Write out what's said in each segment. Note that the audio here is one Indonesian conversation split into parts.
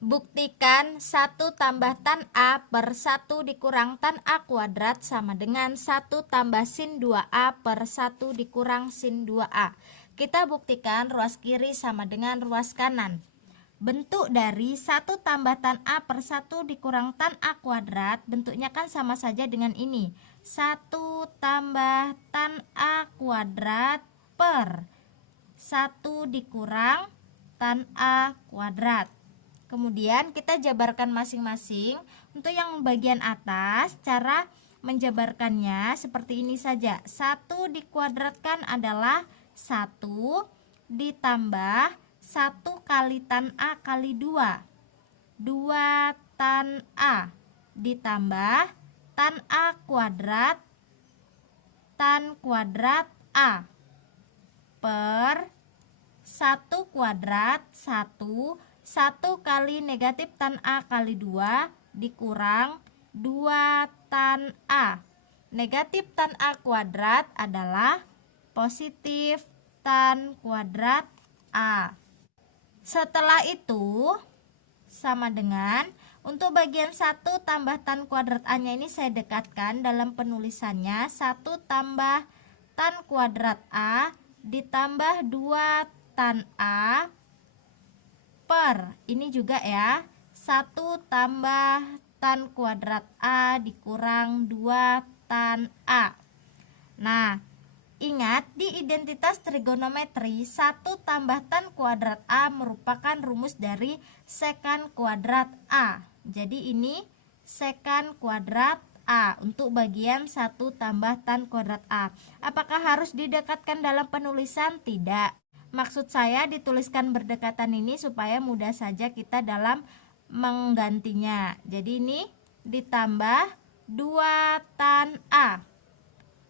Buktikan 1 tambah tan A per 1 dikurang tan A kuadrat sama dengan 1 tambah sin 2A per 1 dikurang sin 2A. Kita buktikan ruas kiri sama dengan ruas kanan. Bentuk dari 1 tambah tan A per 1 dikurang tan A kuadrat, bentuknya kan sama saja dengan ini. 1 tambah tan A kuadrat per 1 dikurang tan A kuadrat. Kemudian kita jabarkan masing-masing. Untuk yang bagian atas, cara menjabarkannya seperti ini saja. 1 dikuadratkan adalah 1 ditambah 1 kali tan A kali 2. 2 tan A ditambah tan A kuadrat A per 1 kuadrat 1 kali negatif tan A kali 2 dikurang 2 tan A. Negatif tan A kuadrat adalah positif tan kuadrat A. Setelah itu sama dengan untuk bagian 1 tambah tan kuadrat A-nya ini saya dekatkan dalam penulisannya. 1 tambah tan kuadrat A ditambah 2 tan A per ini juga ya 1 tambah tan kuadrat A dikurang 2 tan A. Nah, ingat di identitas trigonometri 1 tambah tan kuadrat A merupakan rumus dari sekan kuadrat A. Jadi ini sekan kuadrat A untuk bagian 1 tambah tan kuadrat A. Apakah harus didekatkan dalam penulisan? Tidak. Maksud saya dituliskan berdekatan ini supaya mudah saja kita dalam menggantinya. Jadi ini ditambah 2 tan A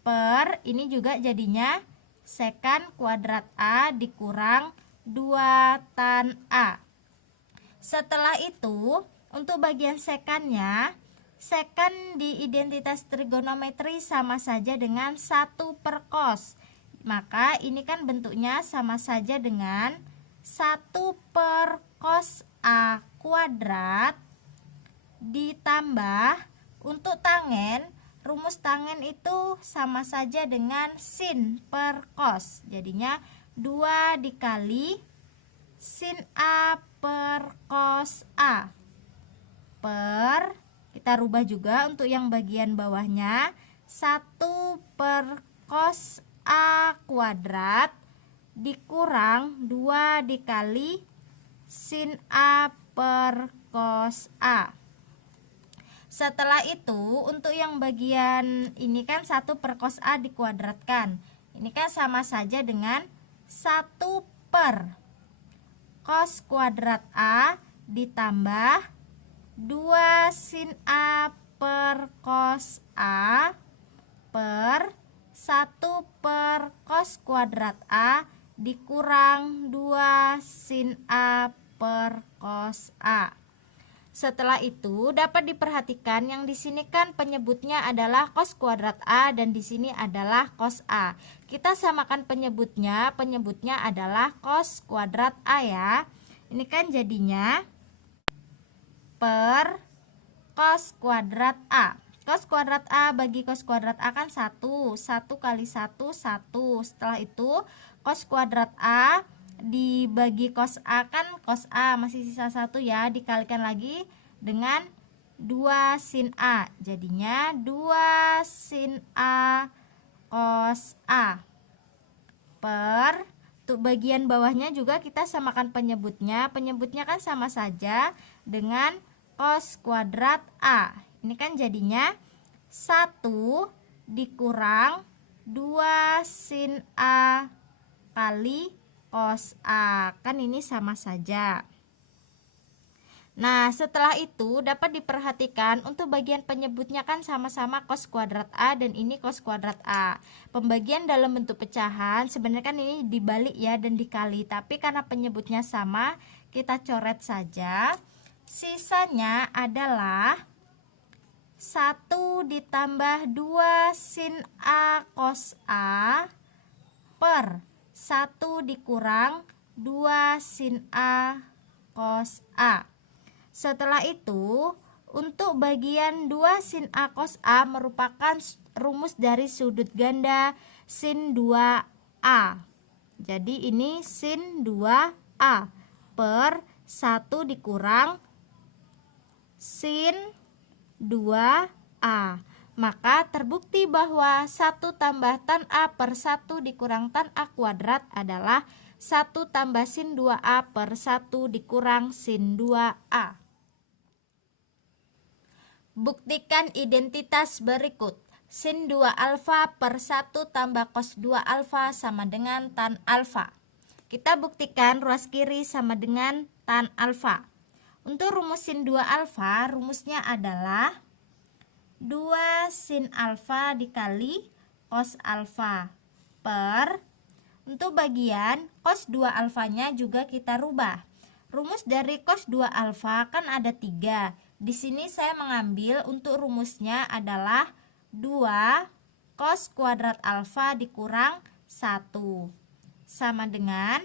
per ini juga jadinya sekan kuadrat A dikurang 2 tan A. Setelah itu untuk bagian sekannya, sekan di identitas trigonometri sama saja dengan 1 per cos. Maka ini kan bentuknya sama saja dengan 1 per cos A kuadrat ditambah untuk tangen, rumus tangen itu sama saja dengan sin per cos. Jadinya 2 dikali sin A per cos A per, kita rubah juga untuk yang bagian bawahnya, 1 per cos A kuadrat dikurang 2 dikali sin A per cos A. Setelah itu untuk yang bagian ini kan 1 per cos A dikuadratkan. Ini kan sama saja dengan 1 per cos kuadrat A ditambah 2 sin A per cos A per 1 per cos kuadrat A dikurang 2 sin A per cos A. Setelah itu dapat diperhatikan yang di sini kan penyebutnya adalah cos kuadrat A dan di sini adalah cos A. Kita samakan penyebutnya adalah cos kuadrat A ya. Ini kan jadinya per cos kuadrat A. Cos kuadrat A bagi cos kuadrat A kan 1 kali 1 1. Setelah itu cos kuadrat A dibagi cos A kan cos A masih sisa 1 ya, dikalikan lagi dengan 2 sin A. Jadinya 2 sin A cos A per, untuk bagian bawahnya juga kita samakan penyebutnya kan sama saja dengan cos kuadrat A. Ini kan jadinya 1 dikurang 2 sin A kali cos A. Kan ini sama saja. Nah, setelah itu dapat diperhatikan untuk bagian penyebutnya kan sama-sama cos kuadrat A dan ini cos kuadrat A. Pembagian dalam bentuk pecahan sebenarnya kan ini dibalik ya dan dikali, tapi karena penyebutnya sama, kita coret saja. Sisanya adalah 1 ditambah 2 sin A cos A per 1 dikurang 2 sin A cos A. Setelah itu, untuk bagian 2 sin A cos A merupakan rumus dari sudut ganda sin 2A. Jadi ini sin 2A per 1 dikurang sin 2A. Maka terbukti bahwa 1 tambah tan A per 1 dikurang tan A kuadrat adalah 1 tambah sin 2A per 1 dikurang sin 2A. Buktikan identitas berikut. Sin 2 alfa per 1 tambah cos 2 alfa sama dengan tan alfa. Kita buktikan ruas kiri sama dengan tan alfa. Untuk rumus sin 2 alfa, rumusnya adalah 2 sin alfa dikali cos alfa per, untuk bagian cos 2 alfanya juga kita rubah. Rumus dari cos 2 alfa kan ada 3. Di sini saya mengambil untuk rumusnya adalah 2 cos kuadrat alfa dikurang 1 sama dengan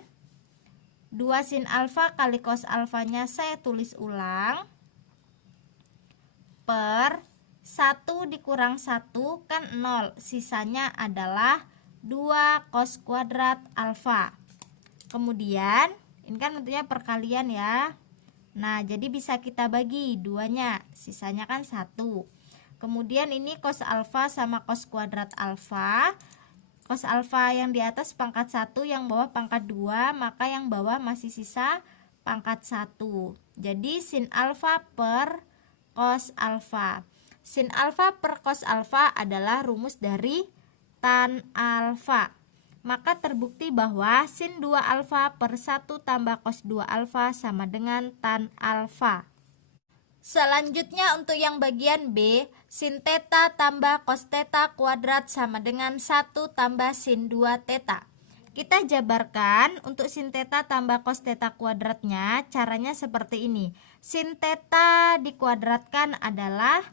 2 sin alfa kali cos alfanya saya tulis ulang per 1 dikurang 1 kan 0, sisanya adalah 2 cos kuadrat alfa. Kemudian ini kan tentunya perkalian ya. Nah, jadi bisa kita bagi duanya, sisanya kan 1. Kemudian ini cos alfa sama cos kuadrat alfa. Cos alfa yang di atas pangkat 1, yang bawah pangkat 2, maka yang bawah masih sisa pangkat 1. Jadi sin alfa per cos alfa. Sin alfa per cos alfa adalah rumus dari tan alfa. Maka terbukti bahwa sin 2 alfa per 1 tambah cos 2 alfa sama dengan tan alfa. Selanjutnya untuk yang bagian B, sin theta tambah cos theta kuadrat sama dengan 1 tambah sin 2 theta. Kita jabarkan untuk sin theta tambah cos theta kuadratnya, caranya seperti ini. Sin theta dikuadratkan adalah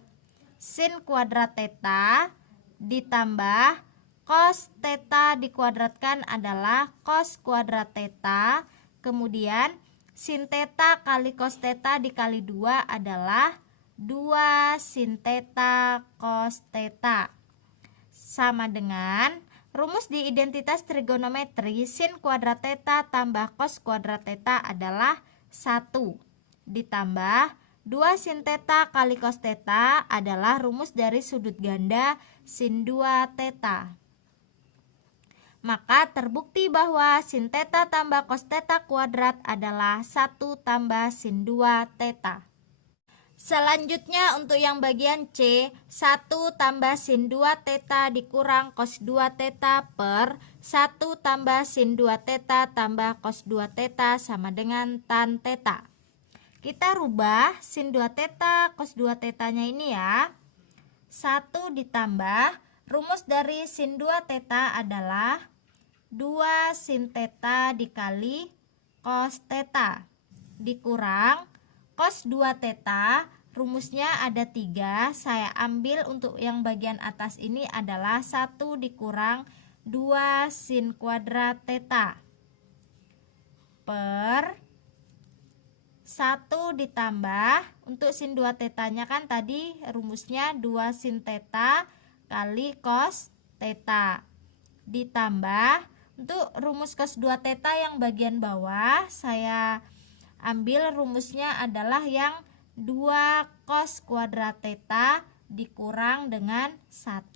sin kuadrat theta ditambah cos theta dikuadratkan adalah cos kuadrat theta. Kemudian sin theta kali cos theta dikali 2 adalah 2 sin theta cos theta. Sama dengan rumus di identitas trigonometri, sin kuadrat theta tambah cos kuadrat theta adalah 1 ditambah 2 sin theta kali cos theta adalah rumus dari sudut ganda sin 2 theta. Maka terbukti bahwa sin theta tambah cos theta kuadrat adalah 1 tambah sin 2 theta. Selanjutnya untuk yang bagian C, 1 tambah sin 2 theta dikurang cos 2 theta per 1 tambah sin 2 theta tambah cos 2 theta sama dengan tan theta. Kita rubah sin 2 theta cos 2 tetanya ini ya. 1 ditambah rumus dari sin 2 theta adalah 2 sin theta dikali cos theta dikurang cos 2 theta. Rumusnya ada 3. Saya ambil untuk yang bagian atas ini adalah 1 dikurang 2 sin kuadrat theta per 1 ditambah untuk sin 2 tetanya kan tadi rumusnya 2 sin theta kali cos theta ditambah untuk rumus cos 2 theta yang bagian bawah saya ambil rumusnya adalah yang 2 cos kuadrat theta dikurang dengan 1.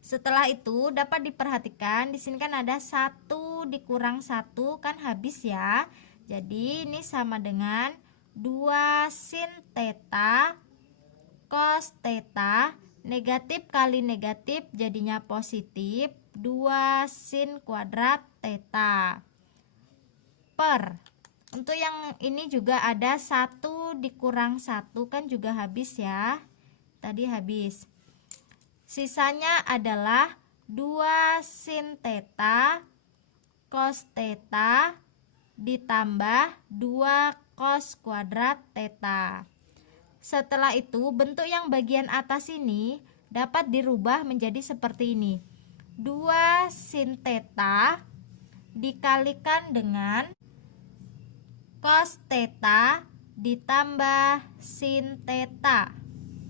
Setelah itu dapat diperhatikan di sini kan ada 1 dikurang 1 kan habis ya. Jadi ini sama dengan 2 sin theta cos theta, negatif kali negatif jadinya positif 2 sin kuadrat theta per, untuk yang ini juga ada 1 dikurang 1 kan juga habis ya, tadi habis. Sisanya adalah 2 sin theta cos theta ditambah 2 cos kuadrat theta. Setelah itu bentuk yang bagian atas ini dapat dirubah menjadi seperti ini. 2 sin theta dikalikan dengan cos theta ditambah sin theta.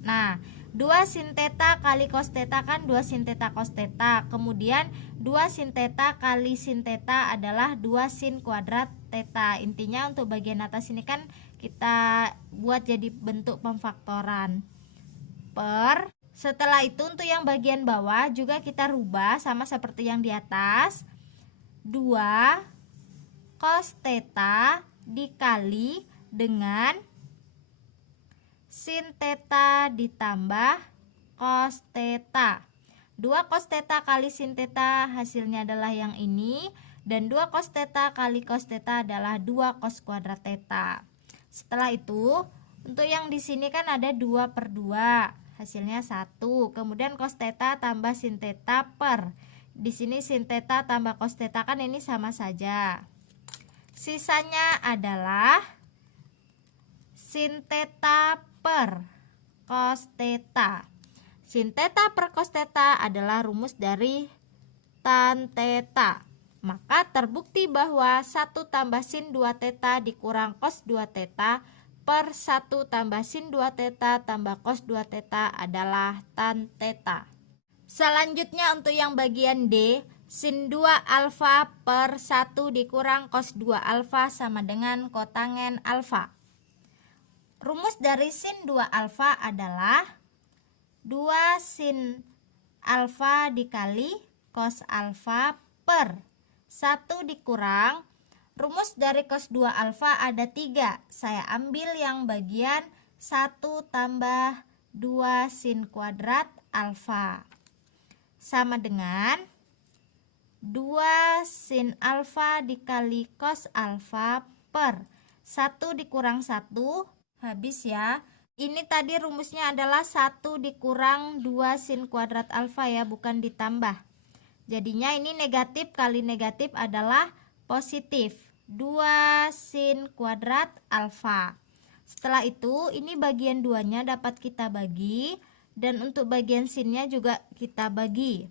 Nah, 2 sin theta kali cos theta kan 2 sin theta cos theta. Kemudian 2 sin theta kali sin theta adalah 2 sin kuadrat theta. Intinya untuk bagian atas ini kan kita buat jadi bentuk pemfaktoran. Setelah itu untuk yang bagian bawah juga kita rubah sama seperti yang di atas. 2 cos theta dikali dengan sin theta ditambah cos theta. 2 cos theta kali sin theta hasilnya adalah yang ini, dan 2 cos theta kali cos theta adalah 2 cos kuadrat theta. Setelah itu untuk yang di sini kan ada 2/2, hasilnya 1. Kemudian cos theta tambah sin theta per, di sini sin theta tambah cos theta kan ini sama saja. Sisanya adalah sin theta per cos theta. Sin theta per cos theta adalah rumus dari tan theta. Maka terbukti bahwa 1 tambah sin 2 theta dikurang cos 2 theta per 1 tambah sin 2 theta tambah cos 2 theta adalah tan theta. Selanjutnya untuk yang bagian D, sin 2 alfa per 1 dikurang cos 2 alfa sama dengan kotangen alfa. Rumus dari sin 2 alfa adalah 2 sin alfa dikali cos alfa per 1 dikurang, rumus dari cos 2 alfa ada 3. Saya ambil yang bagian 1 tambah 2 sin kuadrat alfa sama dengan 2 sin alfa dikali cos alfa per 1 dikurang 1, habis ya. Ini tadi rumusnya adalah 1 dikurang 2 sin kuadrat alfa ya, bukan ditambah. Jadinya ini negatif kali negatif adalah positif, 2 sin kuadrat alfa. Setelah itu ini bagian 2-nya dapat kita bagi, dan untuk bagian sinnya juga kita bagi.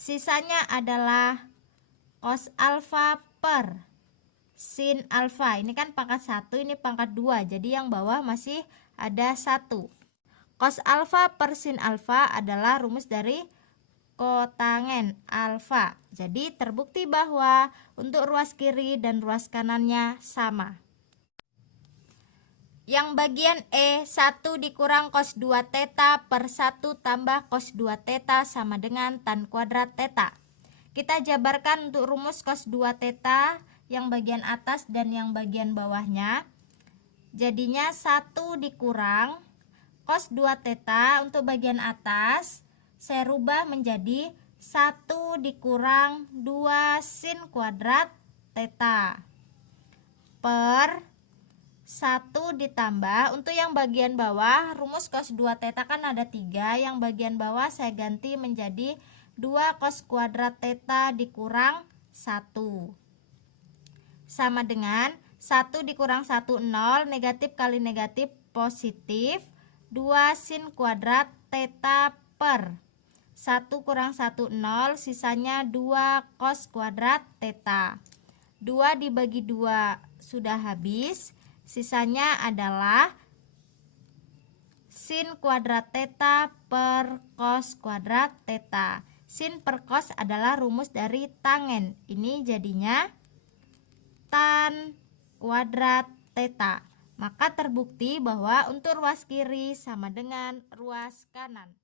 Sisanya adalah cos alfa per sin alfa. Ini kan pangkat 1, ini pangkat 2, jadi yang bawah masih ada 1. Cos alfa per sin alfa adalah rumus dari kotangen alfa. Jadi terbukti bahwa untuk ruas kiri dan ruas kanannya sama. Yang bagian E, 1 dikurang cos 2 theta per 1 tambah cos 2 theta sama dengan tan kuadrat theta. Kita jabarkan untuk rumus cos 2 theta yang bagian atas dan yang bagian bawahnya. Jadinya 1 dikurang cos 2 theta untuk bagian atas saya rubah menjadi 1 dikurang 2 sin kuadrat theta per 1 ditambah untuk yang bagian bawah, rumus cos 2 theta kan ada 3, yang bagian bawah saya ganti menjadi 2 cos kuadrat theta dikurang 1 sama dengan 1 dikurang 1 0, negatif kali negatif positif, 2 sin kuadrat theta per 1 kurang 1 0, sisanya 2 cos kuadrat theta. 2 dibagi 2 sudah habis, sisanya adalah sin kuadrat theta per cos kuadrat theta. Sin per cos adalah rumus dari tangen. Ini jadinya tan kuadrat theta. Maka terbukti bahwa untuk ruas kiri sama dengan ruas kanan.